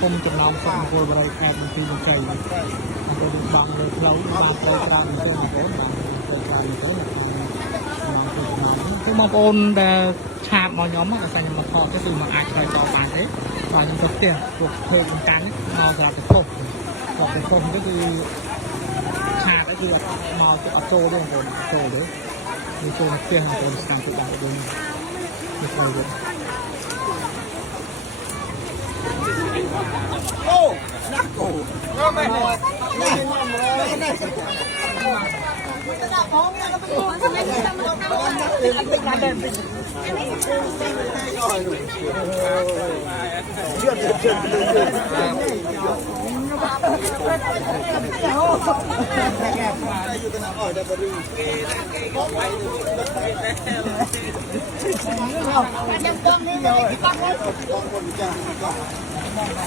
ผมจำลองส่งโคบริการเป็นที่มันใจมันเป็นบางเลยเราบางโปรแกรมเป็นมาโอนบางโปรแกรมเป็นน้องคือน้องคือมาโอนแต่ชาบมอย้อมมาใส่มาพอก็คือมาอาจคอยต่อไปเลยตอนนี้ก็เตี้ยพวกเพลงกันมากระตุ้นพวกเป็นคนก็คือชาก็คือมาจะเอาโซ่ด้วยคนโซ่เลยมีโซ่เตี้ยของคนสั่งตัวแบบนี้ไม่เคยเลยโอ้นักโก้ก็ไม่หมดไม่หมดเลยเชื่อ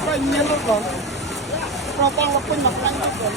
ไม่เงี้ยลูกหลงเราต้องรับเป็นหนักแรงก่อน